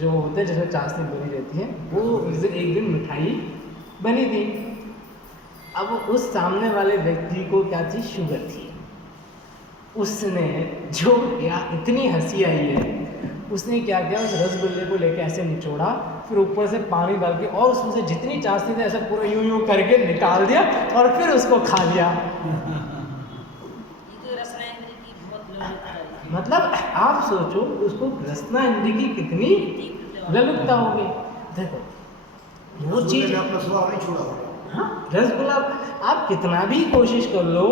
जो होते हैं जैसे चाशनी बनी रहती है, वो उस दिन एक दिन मिठाई बनी थी। अब उस सामने वाले व्यक्ति को क्या थी, शुगर थी। उसने जो क्या, इतनी हंसी आई है, उसने क्या किया, उस रसगुल्ले को लेकर ऐसे निचोड़ा फिर ऊपर से पानी डाल के और उसमें से जितनी चाशनी थी ऐसा पूरा यूं यूं करके निकाल दिया और फिर उसको खा लिया। मतलब आप सोचो उसको रसना इंद्री की कितनी ललुपता होगी। देखो वो चीज ने अपना स्वभाव नहीं छोड़ा होगा। हाँ, रसगुल्ला आप कितना भी कोशिश कर लो,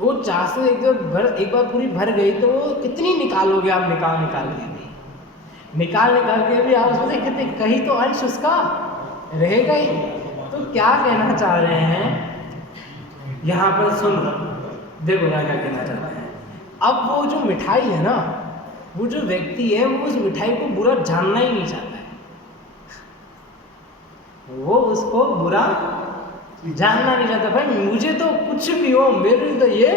वो चाशनी एक बार पूरी भर गई तो वो कितनी निकालोगे आप, निकाल के भी आप उसमें से कितने कहीं तो अंश उसका रहेगा ही। तो क्या कहना चाह रहे हैं यहाँ पर, सुन देखो यहाँ क्या कहना चाह रहे हैं। अब वो जो मिठाई है ना, वो जो व्यक्ति है वो उस मिठाई को बुरा जानना ही नहीं चाहता है, वो उसको बुरा जानना नहीं चाहता। भाई मुझे तो कुछ भी हो, मेरे लिए तो ये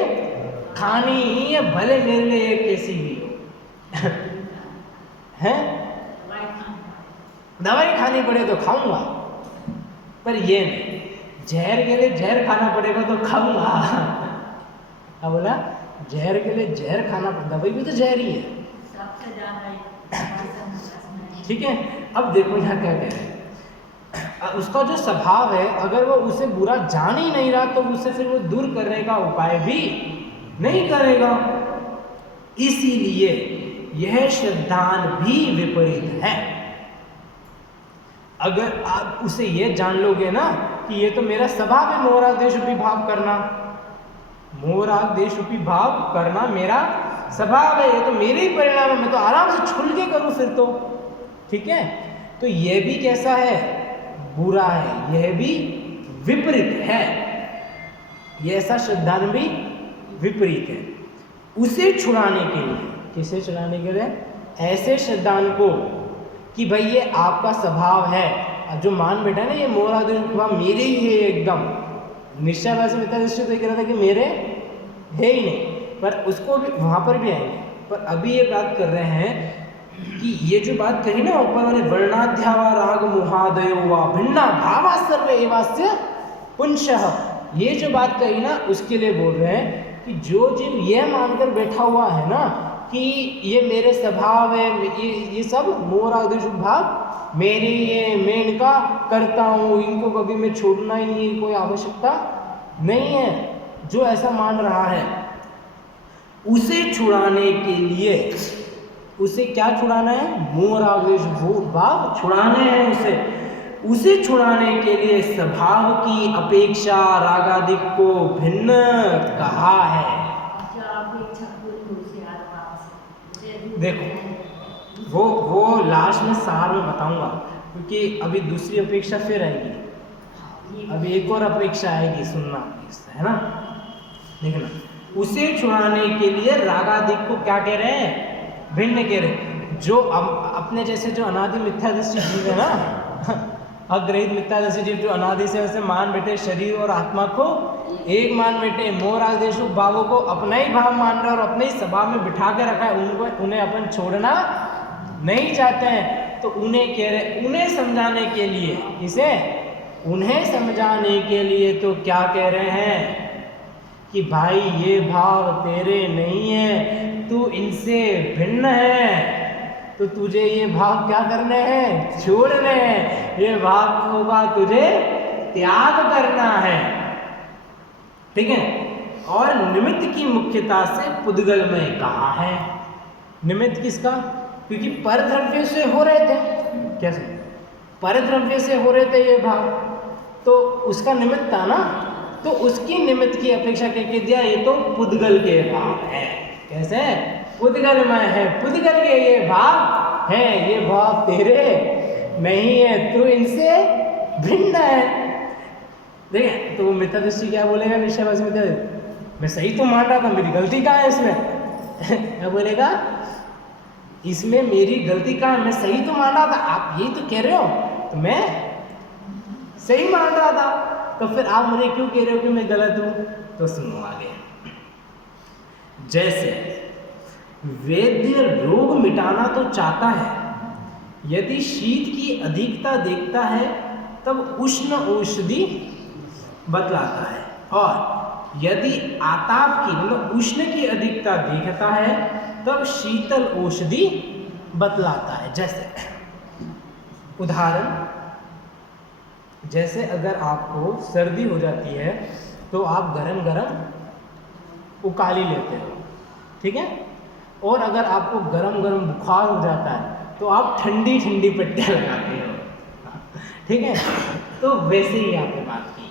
खानी ही है, भले मेरे लिए ये कैसी भी हो हैं, दवाई खानी पड़े तो खाऊंगा, पर ये नहीं, जहर के लिए जहर खाना पड़ेगा तो खाऊंगा। क्या बोला? जहर के लिए जहर खाना, दवाई भी तो जहर ही है। ठीक है, अब देखो यहाँ क्या कह रहे हैं, उसका जो स्वभाव है अगर वो उसे बुरा जान ही नहीं रहा तो उसे फिर वो दूर करने का उपाय भी नहीं करेगा। इसीलिए यह सिद्धांत भी विपरीत है। अगर आप उसे ये जान लोगे ना कि ये तो मेरा स्वभाव है मोरादेश रूपी भाव करना, मोरादेश रूपी भाव करना मेरा स्वभाव है, ये तो मेरे ही परिणाम है, मैं तो आराम से छुल के करूं फिर तो, ठीक है। तो ये भी कैसा है? बुरा है, यह भी विपरीत है, ये ऐसा सिद्धांत भी विपरीत है। उसे छुड़ाने के लिए, किसे छुड़ाने के लिए? ऐसे सिद्धांत को कि भाई ये आपका स्वभाव है, जो मान बैठा है ना ये मोरादेश भाव मेरे ही है एकदम, निश्चय वैसे मित्र निश्चित तो कह रहा था कि मेरे है ही नहीं, पर उसको भी वहाँ पर भी आएंगे। पर अभी ये बात कर रहे हैं कि ये जो बात कही ना ऊपर वाले वर्णाध्यावा राग मोहादयो वा भिन्ना भावा सर्वे एवास्य पुंशः, ये जो बात कही ना उसके लिए बोल रहे हैं कि जो जीव ये मानकर बैठा हुआ है ना कि ये मेरे स्वभाव है, ये सब मोरादेश भाव मेरे, ये मैं इनका करता हूँ, इनको कभी मैं छोड़ना ही नहीं, कोई आवश्यकता नहीं है, जो ऐसा मान रहा है उसे छुड़ाने के लिए, उसे क्या छुड़ाना है? मोरादेश भाव छुड़ाने हैं उसे छुड़ाने के लिए स्वभाव की अपेक्षा रागादिक को भिन्न कहा है। देखो वो लास्ट में सार में बताऊंगा, क्योंकि अभी दूसरी अपेक्षा फिर आएगी, अभी एक और अपेक्षा आएगी, सुनना है ना, देखना। उसे छुड़ाने के लिए रागादिक को क्या कह रहे हैं? भिन्न कह रहे। जो अपने जैसे जो अनादि मिथ्यादृष्टि जीव है ना, अग्रहित मिथ्यादृष्टि जीव जो अनादि से वैसे मान बैठे शरीर और आत्मा को एक मान बैठे, मोरादेश भावों को अपना ही भाव मान रहे और अपने ही स्वभाव में बिठा के रखा है, उन्हें अपन छोड़ना नहीं चाहते हैं। तो उन्हें कह रहे, उन्हें समझाने के लिए, किसे? उन्हें समझाने के लिए तो क्या कह रहे हैं कि भाई ये भाव तेरे नहीं है, तू इनसे भिन्न है, तो तुझे ये भाव क्या करने हैं? छोड़ने हैं, ये भाव का तुझे त्याग करना है, ठीक है। और निमित्त की मुख्यता से पुद्गल में कहा है। निमित्त किसका? क्योंकि परद्रव्य से हो रहे थे, कैसे? परद्रव्य से हो रहे थे ये भाव, तो उसका निमित्त था ना, तो उसकी निमित्त की अपेक्षा करके दिया, ये तो पुद्गल के भाव है। कैसे? पुद्गल में है, पुद्गल के ये भाव है, ये भाव तेरे नहीं है, तू इनसे भिन्न है। देखें तो वो मिथ्यादृष्टि क्या बोलेगा? निश्चयवादी मिथ्यादृष्टि, मैं सही तो मान रहा था, मेरी गलती कहाँ है इसमें? क्या बोलेगा? इसमें मेरी गलती कहाँ है? मैं सही तो मान रहा था, आप यही तो कह रहे हो, तो मैं सही मान रहा था, तो फिर आप मुझे क्यों कह रहे हो कि मैं गलत हूं? तो सुनो आगे। जैसे वैद्य रोग मिटाना तो चाहता है, यदि शीत की अधिकता देखता है तब उष्ण औषधि बतलाता है, और यदि आताप की मतलब उष्ण की अधिकता देखता है तब शीतल औषधि बतलाता है। जैसे उदाहरण, जैसे अगर आपको सर्दी हो जाती है तो आप गरम गरम उकाली लेते हो, ठीक है, और अगर आपको गरम गरम बुखार हो जाता है तो आप ठंडी ठंडी पट्टियाँ लगाते हो, ठीक है। तो वैसे ही आपने बात की,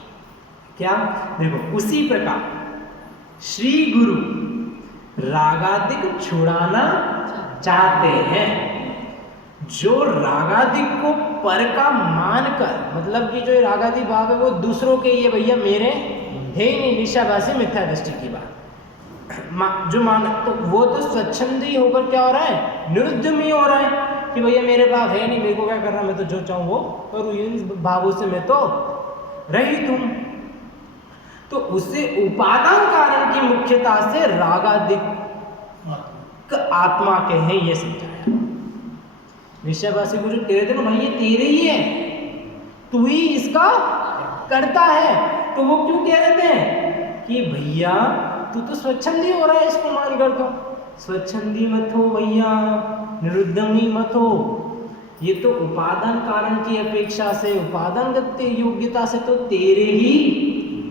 क्या, देखो उसी प्रकार श्री गुरु रागादिक छुड़ाना चाहते हैं। जो रागादिक को पर का मानकर, मतलब कि जो रागादि भाव है वो दूसरों के, ये भैया मेरे है ही नहीं, निशाभासी मिथ्या दृष्टि की बात जो मान, तो वो तो स्वच्छंदी होकर क्या हो रहा है, निरुद्धम ही हो रहा है कि भैया मेरे भाव है नहीं, मेरे को क्या करना, मैं तो जो चाहूँ वो करूँ, इन भावों से मैं तो रहित हूँ। तो उसे उपादान कारण की मुख्यता से रागादिक आत्मा के हैं, ये समझाया। निश्चयवासी को जो कह रहे थे ना, भाई ये तेरे ही है, तू ही इसका करता है, तो वो क्यों कह रहे थे कि भैया तू तो स्वच्छंदी हो रहा है, इसको मान कर, तो स्वच्छंदी मत हो भैया, निरुद्धम ही मत हो, ये तो उपादान कारण की अपेक्षा से, उपादानगत योग्यता से तो तेरे ही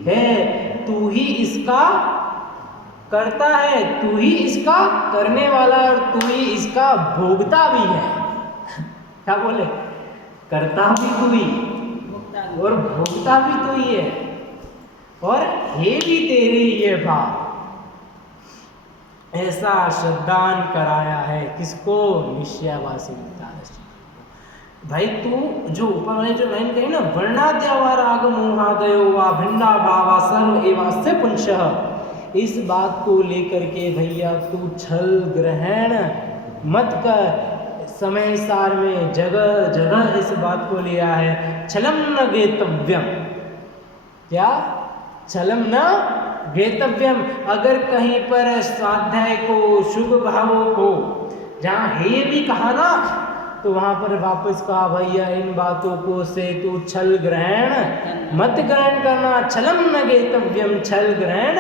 है, तू ही इसका करता है, तू ही इसका करने वाला, और तू ही इसका भोगता भी है। क्या बोले, करता भी तू ही और भोगता भी तू ही है, और ये भी तेरे ही है भाव। ऐसा श्रद्धान कराया है किसको, निश्चयवासी भाई। तू जो ऊपर वाले जो लाइन कही ना, वर्णाद्यावा राग मोहादयो वा भिन्ना भावा सर्व एवास्य पुंसः, इस बात को लेकर के भैया तू छल ग्रहण मत कर। समय सार में जगह जगह इस बात को लिया है, छलम न गेतव्यम, क्या, छलम न गेतव्यम। अगर कहीं पर स्वाध्याय को, शुभ भावों को जहाँ हे भी कहा ना, तो वहाँ पर वापस कहा भैया इन बातों को से तू छल ग्रहण मत ग्रहण करना, छलम न गेतव्यम, छल ग्रहण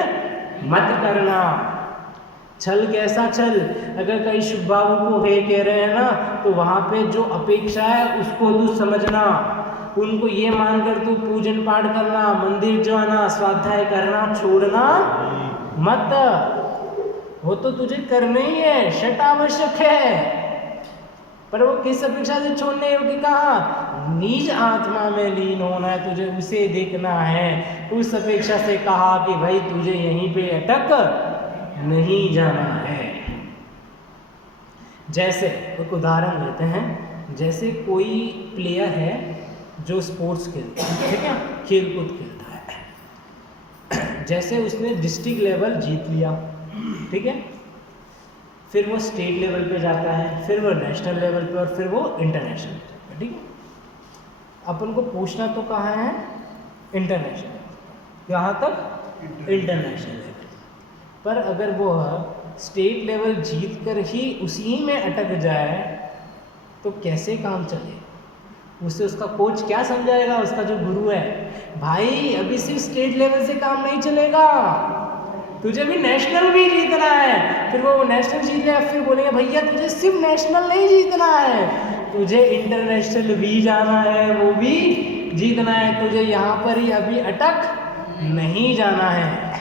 मत करना। छल कैसा छल, अगर कई शुभ भावों को हे कह रहे हैं ना, तो वहाँ पे जो अपेक्षा है उसको तू समझना, उनको ये मानकर तू पूजन पाठ करना, मंदिर जाना, स्वाध्याय करना छोड़ना मत, वो तो तुझे करना ही है, शट आवश्यक है, पर वो किस अपेक्षा से छोड़ने योग्य कहा, निज आत्मा में लीन होना है, तुझे उसे देखना है, उस अपेक्षा से कहा कि भाई तुझे यहीं पे अटक नहीं जाना है। जैसे एक उदाहरण लेते हैं, जैसे कोई प्लेयर है जो स्पोर्ट्स खेलता है, ठीक है, खेल कूद खेलता है, जैसे उसने डिस्ट्रिक्ट लेवल जीत लिया, ठीक है, फिर वो स्टेट लेवल पे जाता है, फिर वो नेशनल लेवल पे, और फिर वो इंटरनेशनल लेवल पे, ठीक है। अपन को पूछना तो कहाँ है, इंटरनेशनल, यहाँ तक इंटरनेशनल लेवल, पर अगर वो स्टेट लेवल जीत कर ही उसी में अटक जाए तो कैसे काम चले, उससे उसका कोच क्या समझाएगा, उसका जो गुरु है, भाई अभी सिर्फ स्टेट लेवल से काम नहीं चलेगा, तुझे भी नेशनल भी जीतना है। फिर वो नेशनल जीत लिया, फिर बोलेंगे भैया तुझे सिर्फ नेशनल नहीं जीतना है, तुझे इंटरनेशनल भी जाना है, वो भी जीतना है, तुझे यहाँ पर ही अभी अटक नहीं जाना है,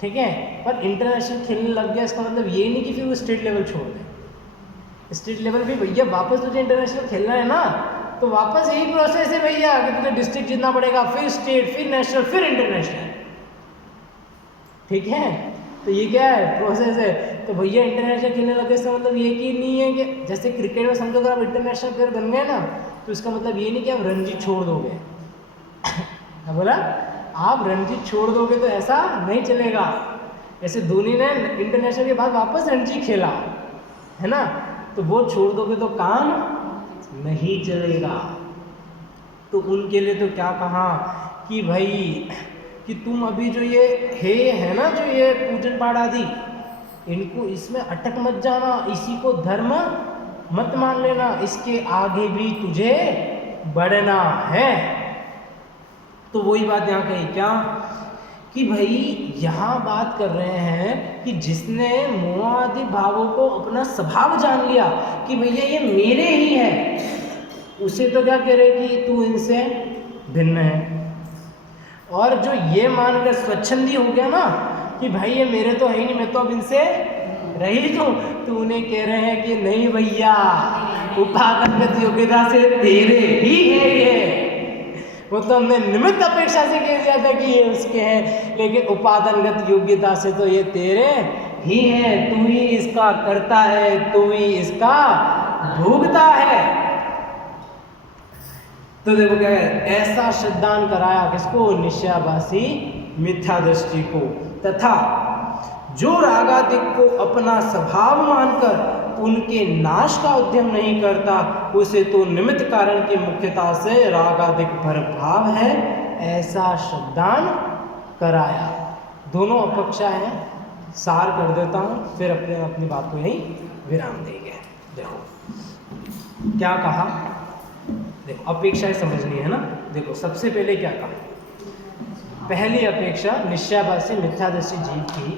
ठीक है। पर इंटरनेशनल खेलने लग गया, इसका मतलब ये नहीं कि फिर वो स्टेट लेवल छोड़ दे। स्टेट लेवल भी भैया वापस तुझे इंटरनेशनल खेलना है ना, तो वापस यही प्रोसेस है भैया कि तुझे डिस्ट्रिक्ट जीतना पड़ेगा, फिर स्टेट, फिर नेशनल, फिर इंटरनेशनल, ठीक है। तो ये क्या है, प्रोसेस है। तो भैया इंटरनेशनल खेलने लगे, इसका मतलब ये कि नहीं है कि जैसे क्रिकेट में समझो अगर आप इंटरनेशनल प्लेयर बन गए ना, तो इसका मतलब ये नहीं कि आप रणजी छोड़ दोगे क्या बोला, आप रणजी छोड़ दोगे तो ऐसा नहीं चलेगा। जैसे धोनी ने इंटरनेशनल के बाद वापस रणजी खेला है ना, तो वो छोड़ दोगे तो काम नहीं चलेगा। तो उनके लिए तो क्या कहा कि भाई कि तुम अभी जो ये है ना, जो ये पूजन पाठ आदि, इनको इसमें अटक मत जाना, इसी को धर्म मत मान लेना, इसके आगे भी तुझे बढ़ना है। तो वही बात यहाँ कही क्या कि भाई यहाँ बात कर रहे हैं कि जिसने मोह आदि भावों को अपना स्वभाव जान लिया कि भैया ये मेरे ही है, उसे तो क्या कह रहे कि तू इनसे भिन्न है। और जो ये मानकर स्वच्छंदी हो गया ना कि भाई ये मेरे तो है ही नहीं, मैं तो अब इनसे रहित हूँ, तो उन्हें कह रहे हैं कि नहीं भैया, उपागत योग्यता से तेरे ही है ये। वो तो हमने निमित्त अपेक्षा से कह दिया था कि ये उसके हैं, लेकिन उपादानगत योग्यता से तो ये तेरे ही है, तू ही इसका करता है, तू ही इसका भोगता है। तो देखो क्या है, ऐसा श्रद्धान कराया किसको? निश्चयाभासी मिथ्या दृष्टि को। तथा जो रागादिक को अपना स्वभाव मानकर उनके नाश का उद्यम नहीं करता, उसे तो निमित्त कारण की मुख्यता से रागादिक भरभाव है, ऐसा श्रद्धान कराया। दोनों अपक्षा है, सार कर देता हूँ, फिर अपनी बात को यहीं विराम देंगे। देखो क्या कहा, देखो अपेक्षाएं समझनी है ना। देखो सबसे पहले क्या कहा, पहली अपेक्षा निश्चयाभासी मिथ्यादृष्टि जीव की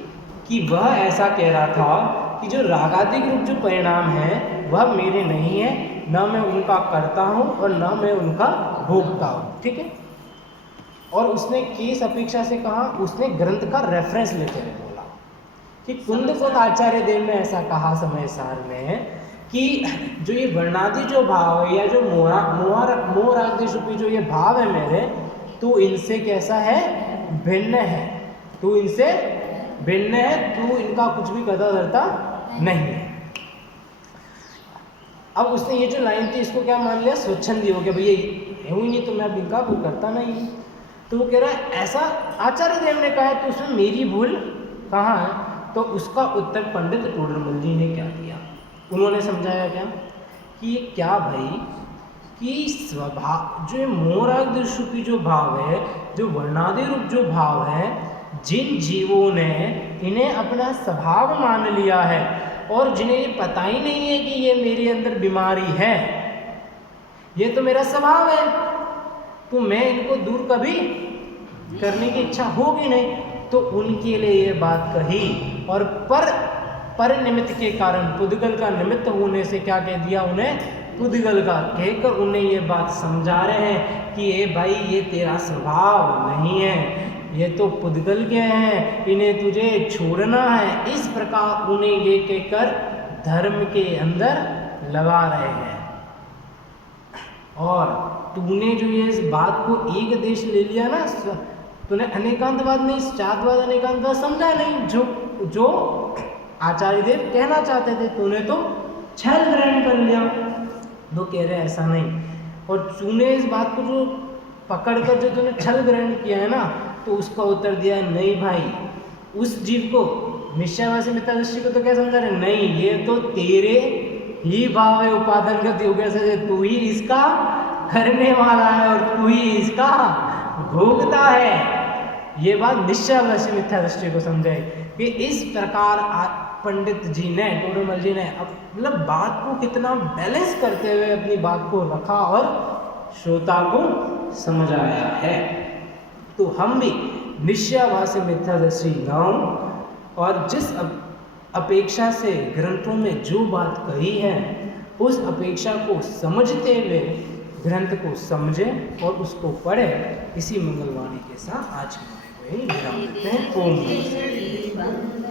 कि वह ऐसा कह रहा था कि जो रागादिक रूप जो परिणाम है वह मेरे नहीं है, न मैं उनका करता हूँ और न मैं उनका भोगता हूँ। ठीक है। और उसने किस अपेक्षा से कहा, उसने ग्रंथ का रेफरेंस लेते हुए बोला कि कुंद आचार्य देव ने ऐसा कहा समय सार में कि जो ये वर्णादि जो भाव है या जो मोहरागदेश रूपी जो ये भाव है मेरे, तू इनसे कैसा है? भिन्न है। तू इनसे भिन्न है, तू इनका कुछ भी करता धरता नहीं है। अब उसने ये जो लाइन थी इसको क्या मान लिया? स्वच्छंदी हो गया, भैया है ही नहीं तो मैं अब इनका कोई करता नहीं हूँ। तो वो कह रहा है ऐसा आचार्य देव ने कहा है, तो उसमें मेरी भूल कहाँ है? तो उसका उत्तर पंडित टोडरमल जी ने क्या दिया, उन्होंने समझाया क्या कि क्या भाई कि स्वभाव जो मोहरागदेश रूपी जो भाव है, जो वर्णादि रूप जो भाव है, जिन जीवों ने इन्हें अपना स्वभाव मान लिया है और जिन्हें ये पता ही नहीं है कि ये मेरे अंदर बीमारी है, ये तो मेरा स्वभाव है, तो मैं इनको दूर कभी करने की इच्छा होगी नहीं, तो उनके लिए ये बात कही। और पर निमित्त के कारण पुद्गल का निमित्त होने से क्या कह दिया उन्हें? पुद्गल का कहकर उन्हें ये बात समझा रहे हैं कि ये भाई ये तेरा स्वभाव नहीं है, ये तो पुद्गल के हैं, इन्हें तुझे छोड़ना है। इस प्रकार उन्हें ये कहकर धर्म के अंदर लगा रहे हैं। और तूने जो ये इस बात को एक देश ले लिया ना, तूने अनेकांतवाद नहीं, चातवाद अनेकांतवाद समझा नहीं, जो आचार्य देव कहना चाहते थे, तूने तो छल ग्रहण कर लिया। वो कह रहे ऐसा नहीं, और तूने इस बात को जो पकड़ कर जो तूने छल ग्रहण किया है ना, तो उसका उत्तर दिया नहीं भाई, उस जीव को निश्चयाभासी मिथ्यादृष्टि को तो क्या समझा रहे? नहीं, ये तो तेरे ही भाव है, उपादानगत योग्य से तू ही इसका करने वाला है और तू ही इसका भोगता है। ये बात निश्चयाभासी मिथ्यादृष्टि को समझाई कि इस प्रकार पंडित जी ने, टोडरमल जी ने मतलब बात को कितना बैलेंस करते हुए अपनी बात को रखा और श्रोता को समझाया है। तो हम भी निश्चयाभासी मिथ्यादृष्टि गाँव और जिस अपेक्षा से ग्रंथों में जो बात कही है उस अपेक्षा को समझते हुए ग्रंथ को समझे और उसको पढ़े। इसी मंगलवाणी के साथ आज के को विराम देते हैं। ओम नमः शिवाय।